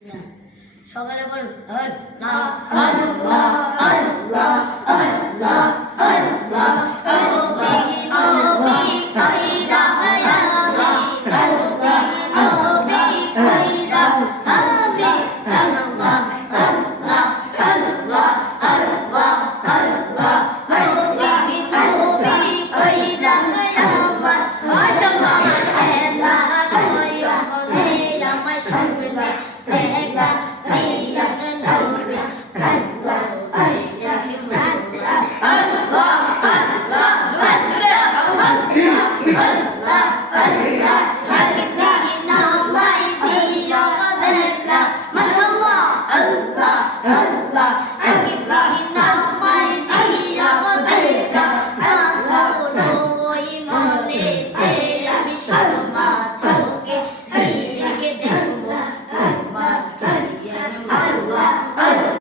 সকালে বল আল্লাহ আল্লাহ আল্লাহ আল্লাহ আল্লাহ নবী নবী কাইরা হায়ামি নবী নবী কাইরা হায়ামি আল্লাহ আল্লাহ আল্লাহ আল্লাহ আল্লাহ নবী নবী কাইরা হায়ামি মাশাআল্লাহ হেলা নয় হলে আমার সামনে দেখা